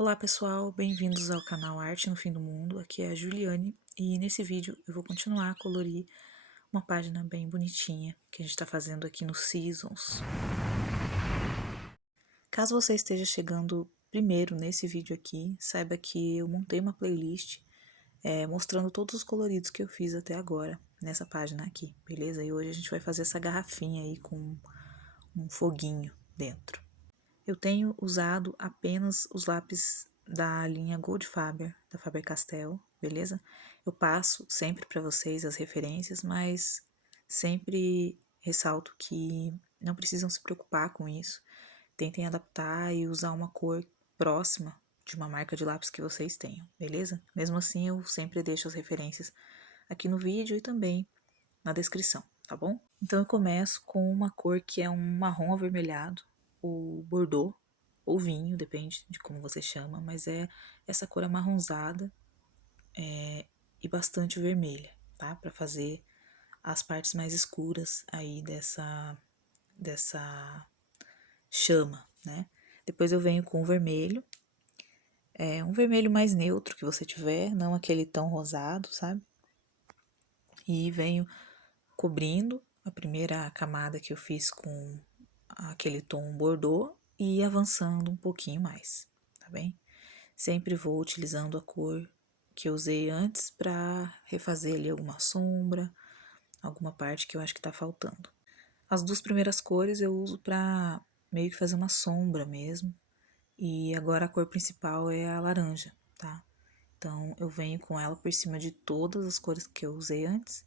Olá pessoal, bem-vindos ao canal Arte no Fim do Mundo, aqui é a Juliane e nesse vídeo eu vou continuar a colorir uma página bem bonitinha que a gente está fazendo aqui no Seasons. Caso você esteja chegando primeiro nesse vídeo aqui, saiba que eu montei uma playlist mostrando todos os coloridos que eu fiz até agora nessa página aqui, beleza? E hoje a gente vai fazer essa garrafinha aí com um foguinho dentro. Eu tenho usado apenas os lápis da linha Goldfaber, da Faber-Castell, beleza? Eu passo sempre para vocês as referências, mas sempre ressalto que não precisam se preocupar com isso. Tentem adaptar e usar uma cor próxima de uma marca de lápis que vocês tenham, beleza? Mesmo assim, eu sempre deixo as referências aqui no vídeo e também na descrição, tá bom? Então eu começo com uma cor que é um marrom avermelhado, ou bordeaux, ou vinho, depende de como você chama, mas é essa cor amarronzada e bastante vermelha, tá? Para fazer as partes mais escuras aí dessa chama, né? Depois eu venho com o vermelho, um vermelho mais neutro que você tiver, não aquele tão rosado, sabe? E venho cobrindo a primeira camada que eu fiz com aquele tom bordeaux e avançando um pouquinho mais, tá bem? Sempre vou utilizando a cor que eu usei antes para refazer ali alguma sombra, alguma parte que eu acho que tá faltando. As duas primeiras cores eu uso para meio que fazer uma sombra mesmo, e agora a cor principal é a laranja, tá? Então eu venho com ela por cima de todas as cores que eu usei antes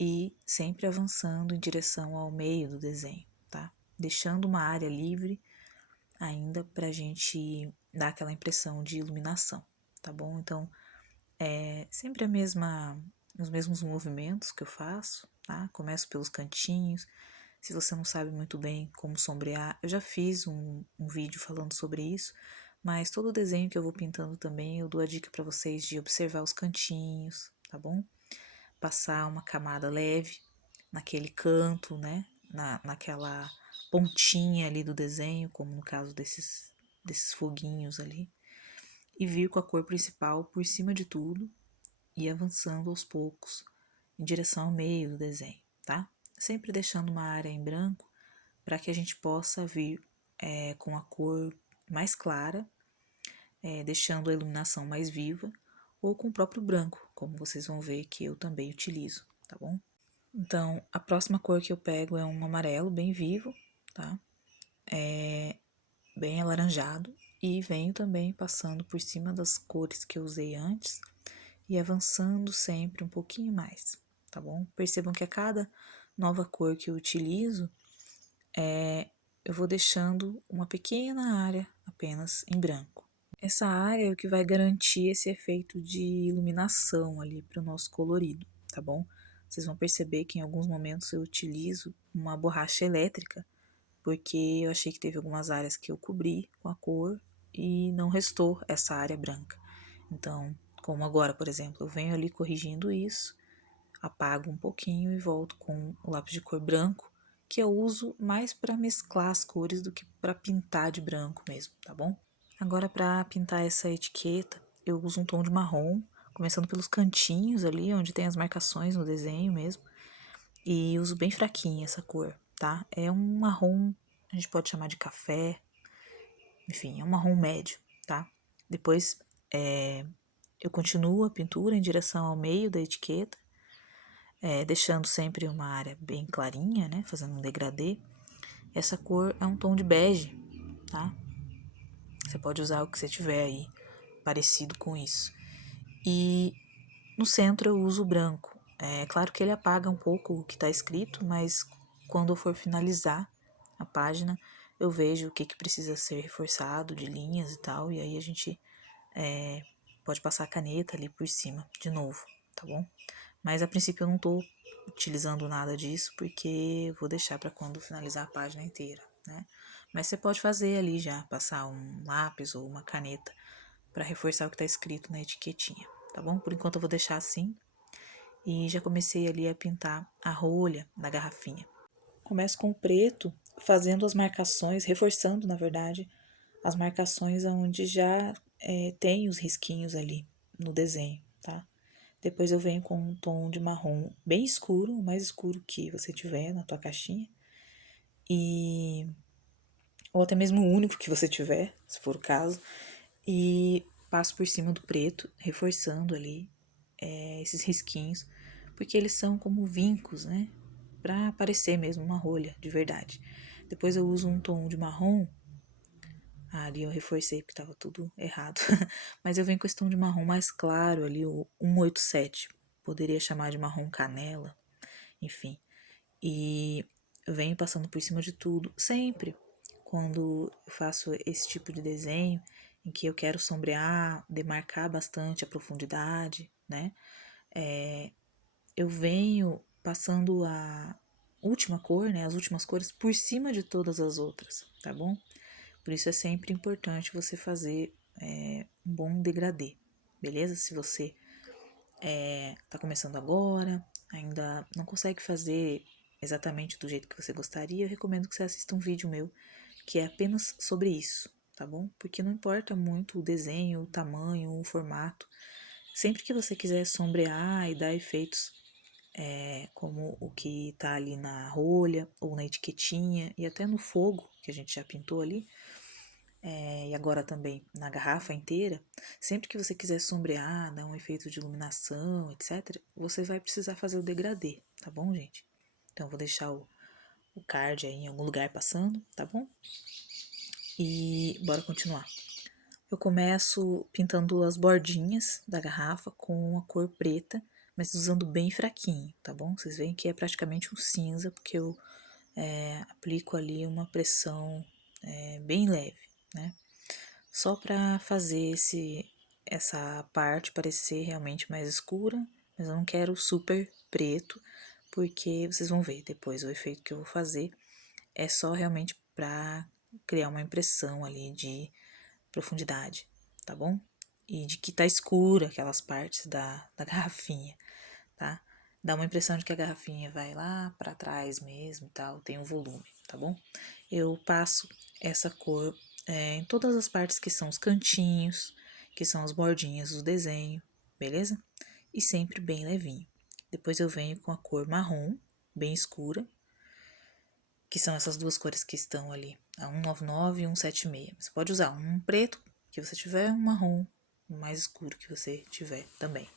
e sempre avançando em direção ao meio do desenho, tá? Deixando uma área livre ainda pra gente dar aquela impressão de iluminação, tá bom? Então, é sempre os mesmos movimentos que eu faço, tá? Começo pelos cantinhos. Se você não sabe muito bem como sombrear, eu já fiz um vídeo falando sobre isso, mas todo desenho que eu vou pintando também, eu dou a dica para vocês de observar os cantinhos, tá bom? Passar uma camada leve naquele canto, né? Naquela pontinha ali do desenho, como no caso desses foguinhos ali, e vir com a cor principal por cima de tudo e avançando aos poucos em direção ao meio do desenho, tá? Sempre deixando uma área em branco para que a gente possa vir com a cor mais clara, deixando a iluminação mais viva, ou com o próprio branco, como vocês vão ver que eu também utilizo, tá bom? Então, a próxima cor que eu pego é um amarelo bem vivo, tá? Bem alaranjado, e venho também passando por cima das cores que eu usei antes e avançando sempre um pouquinho mais, tá bom? Percebam que a cada nova cor que eu utilizo, eu vou deixando uma pequena área apenas em branco. Essa área é o que vai garantir esse efeito de iluminação ali para o nosso colorido, tá bom? Vocês vão perceber que em alguns momentos eu utilizo uma borracha elétrica, porque eu achei que teve algumas áreas que eu cobri com a cor e não restou essa área branca. Então, como agora, por exemplo, eu venho ali corrigindo isso, apago um pouquinho e volto com o lápis de cor branco, que eu uso mais para mesclar as cores do que para pintar de branco mesmo, tá bom? Agora, para pintar essa etiqueta, eu uso um tom de marrom, começando pelos cantinhos ali, onde tem as marcações no desenho mesmo, e uso bem fraquinha essa cor, tá? É um marrom, a gente pode chamar de café, enfim, é um marrom médio, tá? Depois, eu continuo a pintura em direção ao meio da etiqueta, deixando sempre uma área bem clarinha, né? Fazendo um degradê. Essa cor é um tom de bege, tá? Você pode usar o que você tiver aí parecido com isso. E no centro eu uso o branco. É claro que ele apaga um pouco o que está escrito, mas quando eu for finalizar a página, eu vejo o que precisa ser reforçado de linhas e tal, e aí a gente pode passar a caneta ali por cima de novo, tá bom? Mas a princípio eu não estou utilizando nada disso, porque eu vou deixar para quando finalizar a página inteira, né? Mas você pode fazer ali já, passar um lápis ou uma caneta para reforçar o que está escrito na etiquetinha, tá bom? Por enquanto eu vou deixar assim e já comecei ali a pintar a rolha da garrafinha. Começo com o preto, fazendo as marcações, reforçando, na verdade, as marcações onde já tem os risquinhos ali no desenho, tá? Depois eu venho com um tom de marrom bem escuro, o mais escuro que você tiver na tua caixinha. Ou até mesmo o único que você tiver, se for o caso. E passo por cima do preto, reforçando ali esses risquinhos, porque eles são como vincos, né? Pra parecer mesmo uma rolha de verdade. Depois eu uso um tom de marrom. Ali eu reforcei porque tava tudo errado. Mas eu venho com esse tom de marrom mais claro ali, o 187. Poderia chamar de marrom canela, enfim. E eu venho passando por cima de tudo, sempre. Quando eu faço esse tipo de desenho, em que eu quero sombrear, demarcar bastante a profundidade, né? Eu venho passando a última cor, né? As últimas cores por cima de todas as outras, tá bom? Por isso é sempre importante você fazer um bom degradê, beleza? Se você tá começando agora, ainda não consegue fazer exatamente do jeito que você gostaria, eu recomendo que você assista um vídeo meu que é apenas sobre isso, tá bom? Porque não importa muito o desenho, o tamanho, o formato. Sempre que você quiser sombrear e dar efeitos como o que tá ali na rolha ou na etiquetinha e até no fogo que a gente já pintou ali, e agora também na garrafa inteira, sempre que você quiser sombrear, dar um efeito de iluminação, etc., você vai precisar fazer o degradê, tá bom, gente? Então, eu vou deixar o card aí em algum lugar passando, tá bom? E bora continuar. Eu começo pintando as bordinhas da garrafa com a cor preta, mas usando bem fraquinho, tá bom? Vocês veem que é praticamente um cinza, porque eu aplico ali uma pressão bem leve, né? Só para fazer essa parte parecer realmente mais escura, mas eu não quero super preto, porque vocês vão ver depois o efeito que eu vou fazer é só realmente para criar uma impressão ali de profundidade, tá bom? E de que tá escura aquelas partes da garrafinha, tá? Dá uma impressão de que a garrafinha vai lá para trás mesmo e tal, tem um volume, tá bom? Eu passo essa cor em todas as partes que são os cantinhos, que são as bordinhas do desenho, beleza? E sempre bem levinho. Depois eu venho com a cor marrom, bem escura, que são essas duas cores que estão ali, a 199 e 176. Você pode usar um preto que você tiver, um marrom mais escuro que você tiver também,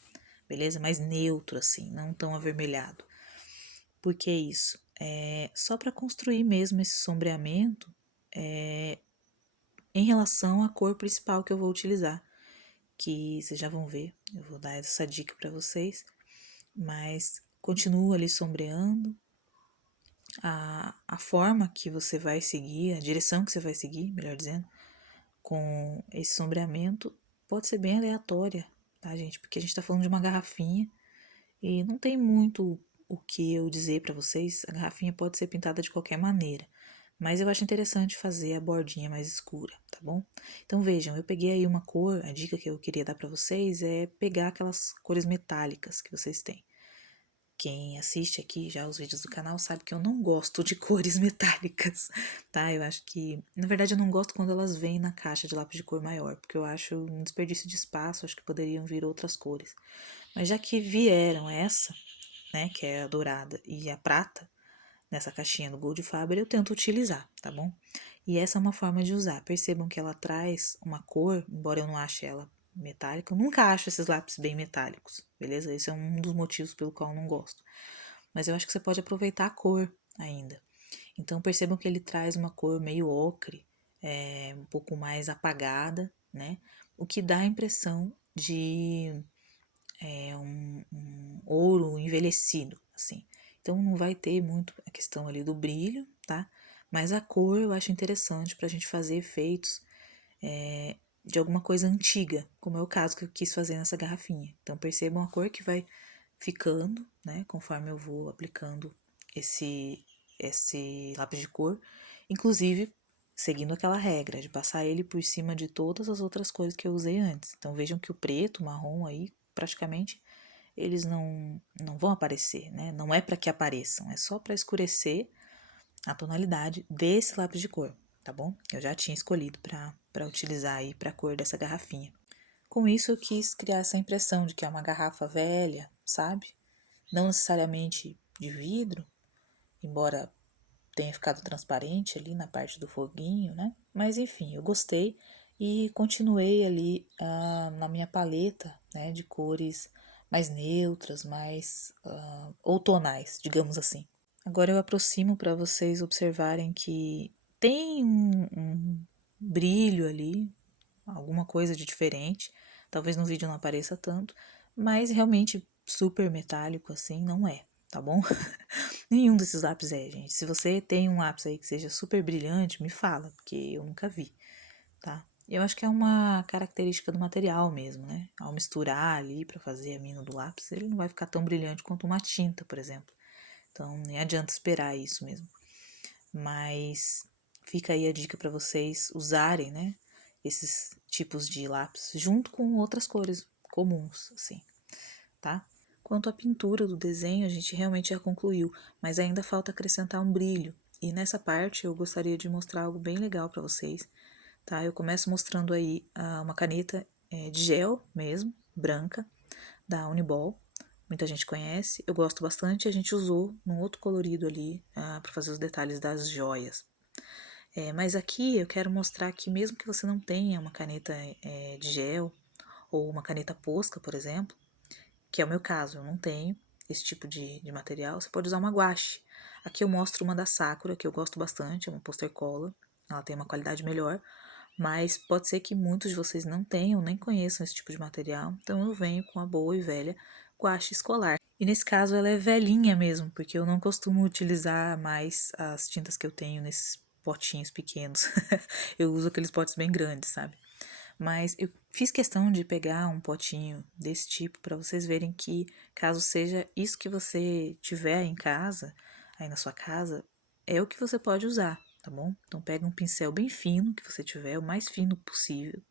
beleza? Mais neutro assim, não tão avermelhado. Por que isso? É só para construir mesmo esse sombreamento em relação à cor principal que eu vou utilizar, que vocês já vão ver, eu vou dar essa dica para vocês, mas continua ali sombreando a forma que você vai seguir, a direção que você vai seguir, melhor dizendo, com esse sombreamento pode ser bem aleatória, tá, gente? Porque a gente tá falando de uma garrafinha e não tem muito o que eu dizer pra vocês. A garrafinha pode ser pintada de qualquer maneira, mas eu acho interessante fazer a bordinha mais escura, tá bom? Então vejam, eu peguei aí uma cor, a dica que eu queria dar pra vocês é pegar aquelas cores metálicas que vocês têm. Quem assiste aqui já os vídeos do canal sabe que eu não gosto de cores metálicas, tá? Eu acho que, na verdade, eu não gosto quando elas vêm na caixa de lápis de cor maior, porque eu acho um desperdício de espaço, acho que poderiam vir outras cores. Mas já que vieram essa, né, que é a dourada e a prata, nessa caixinha do Gold Faber, eu tento utilizar, tá bom? E essa é uma forma de usar. Percebam que ela traz uma cor, embora eu não ache ela metálica, eu nunca acho esses lápis bem metálicos, beleza? Esse é um dos motivos pelo qual eu não gosto. Mas eu acho que você pode aproveitar a cor ainda. Então percebam que ele traz uma cor meio ocre, um pouco mais apagada, né? O que dá a impressão de um ouro envelhecido, assim. Então não vai ter muito a questão ali do brilho, tá? Mas a cor eu acho interessante para a gente fazer efeitos de alguma coisa antiga, como é o caso que eu quis fazer nessa garrafinha. Então percebam a cor que vai ficando, né? Conforme eu vou aplicando esse lápis de cor, inclusive seguindo aquela regra de passar ele por cima de todas as outras cores que eu usei antes. Então vejam que o preto, o marrom aí, praticamente eles não vão aparecer, né? Não é para que apareçam, é só para escurecer a tonalidade desse lápis de cor, tá bom? Eu já tinha escolhido para para utilizar aí para a cor dessa garrafinha. Com isso eu quis criar essa impressão de que é uma garrafa velha, sabe? Não necessariamente de vidro, embora tenha ficado transparente ali na parte do foguinho, né? Mas enfim, eu gostei e continuei ali na minha paleta, né, de cores mais neutras, mais outonais, digamos assim. Agora eu aproximo para vocês observarem que tem um brilho ali, alguma coisa de diferente. Talvez no vídeo não apareça tanto, mas realmente super metálico assim não é, tá bom? Nenhum desses lápis é, gente. Se você tem um lápis aí que seja super brilhante, me fala, porque eu nunca vi, tá? Eu acho que é uma característica do material mesmo, né? Ao misturar ali para fazer a mina do lápis, ele não vai ficar tão brilhante quanto uma tinta, por exemplo. Então, nem adianta esperar isso mesmo. Mas fica aí a dica para vocês usarem, né? Esses tipos de lápis junto com outras cores comuns, assim, tá? Quanto à pintura do desenho, a gente realmente já concluiu, mas ainda falta acrescentar um brilho. E nessa parte eu gostaria de mostrar algo bem legal para vocês, tá? Eu começo mostrando aí uma caneta de gel mesmo, branca, da Uniball. Muita gente conhece, eu gosto bastante. A gente usou num outro colorido ali para fazer os detalhes das joias. Mas aqui eu quero mostrar que mesmo que você não tenha uma caneta de gel ou uma caneta posca, por exemplo, que é o meu caso, eu não tenho esse tipo de material, você pode usar uma guache. Aqui eu mostro uma da Sakura, que eu gosto bastante, é uma poster cola, ela tem uma qualidade melhor, mas pode ser que muitos de vocês não tenham, nem conheçam esse tipo de material, então eu venho com a boa e velha guache escolar. E nesse caso ela é velhinha mesmo, porque eu não costumo utilizar mais as tintas que eu tenho nesses potinhos pequenos. Eu uso aqueles potes bem grandes, sabe? Mas eu fiz questão de pegar um potinho desse tipo para vocês verem que, caso seja isso que você tiver em casa, aí na sua casa, é o que você pode usar, tá bom? Então pega um pincel bem fino que você tiver, o mais fino possível.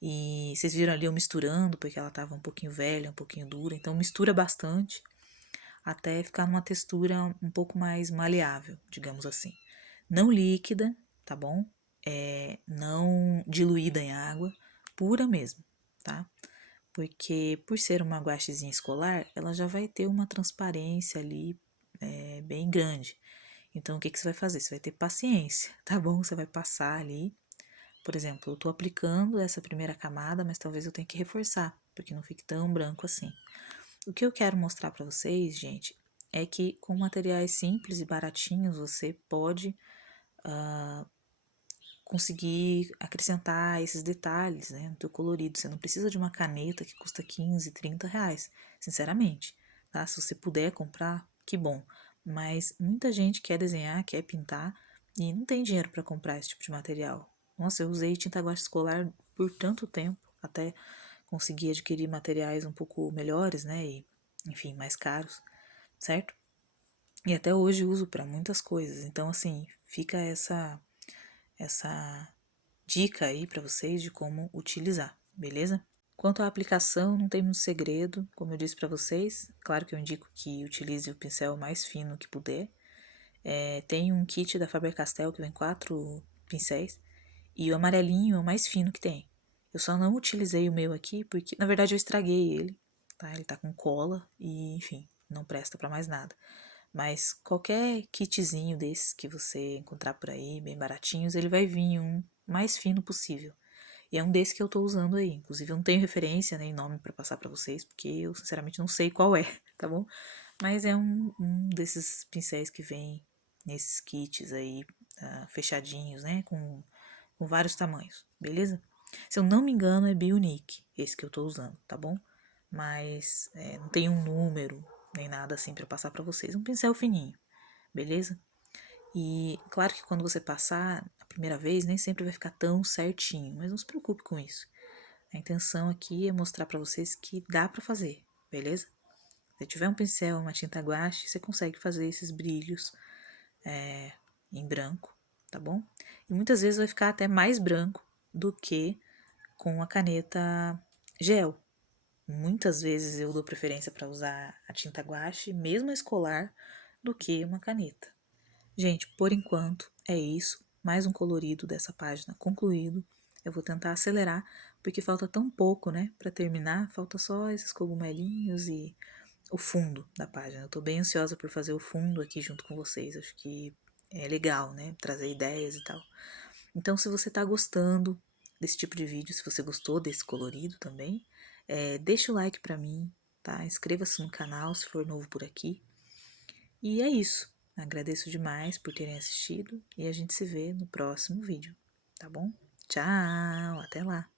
E vocês viram ali eu misturando, porque ela tava um pouquinho velha, um pouquinho dura, então mistura bastante até ficar numa textura um pouco mais maleável, digamos assim. Não líquida, tá bom? Não diluída em água, pura mesmo, tá? Porque por ser uma guachezinha escolar, ela já vai ter uma transparência ali bem grande. Então, o que que você vai fazer? Você vai ter paciência, tá bom? Você vai passar ali. Por exemplo, eu tô aplicando essa primeira camada, mas talvez eu tenha que reforçar, porque não fique tão branco assim. O que eu quero mostrar para vocês, gente, é que com materiais simples e baratinhos você pode conseguir acrescentar esses detalhes, né, no teu colorido. Você não precisa de uma caneta que custa 15, 30 reais, sinceramente, tá? Se você puder comprar, que bom. Mas muita gente quer desenhar, quer pintar e não tem dinheiro para comprar esse tipo de material. Nossa, eu usei tinta guache escolar por tanto tempo, até conseguir adquirir materiais um pouco melhores, né, e, enfim, mais caros, certo? E até hoje uso para muitas coisas. Então, assim, fica essa dica aí para vocês de como utilizar, beleza? Quanto à aplicação, não tem muito segredo, como eu disse para vocês. Claro que eu indico que utilize o pincel mais fino que puder. Tem um kit da Faber-Castell que vem 4 pincéis e o amarelinho é o mais fino que tem. Eu só não utilizei o meu aqui porque, na verdade, eu estraguei ele, tá? Ele tá com cola e, enfim, não presta para mais nada. Mas qualquer kitzinho desses que você encontrar por aí, bem baratinhos, ele vai vir um mais fino possível. E é um desse que eu tô usando aí. Inclusive, eu não tenho referência nem nome para passar para vocês, porque eu sinceramente não sei qual é, tá bom? Mas é um desses pincéis que vem nesses kits aí, fechadinhos, né? Com vários tamanhos, beleza? Se eu não me engano, é Bionic, esse que eu tô usando, tá bom? Mas não tem um número nem nada assim para passar para vocês. Um pincel fininho, beleza? E claro que quando você passar a primeira vez, nem sempre vai ficar tão certinho, mas não se preocupe com isso. A intenção aqui é mostrar para vocês que dá para fazer, beleza? Se tiver um pincel, uma tinta guache, você consegue fazer esses brilhos em branco, tá bom? E muitas vezes vai ficar até mais branco do que com a caneta gel. Muitas vezes eu dou preferência para usar a tinta guache, mesmo a escolar, do que uma caneta. Gente, por enquanto é isso. Mais um colorido dessa página concluído. eu vou tentar acelerar, porque falta tão pouco, né, para terminar, falta só esses cogumelinhos e o fundo da página. Eu tô bem ansiosa por fazer o fundo aqui junto com vocês, acho que é legal, né, trazer ideias e tal. Então, se você tá gostando desse tipo de vídeo, se você gostou desse colorido também, deixa o like pra mim, tá? Inscreva-se no canal se for novo por aqui. E é isso. Agradeço demais por terem assistido e a gente se vê no próximo vídeo, tá bom? Tchau, até lá!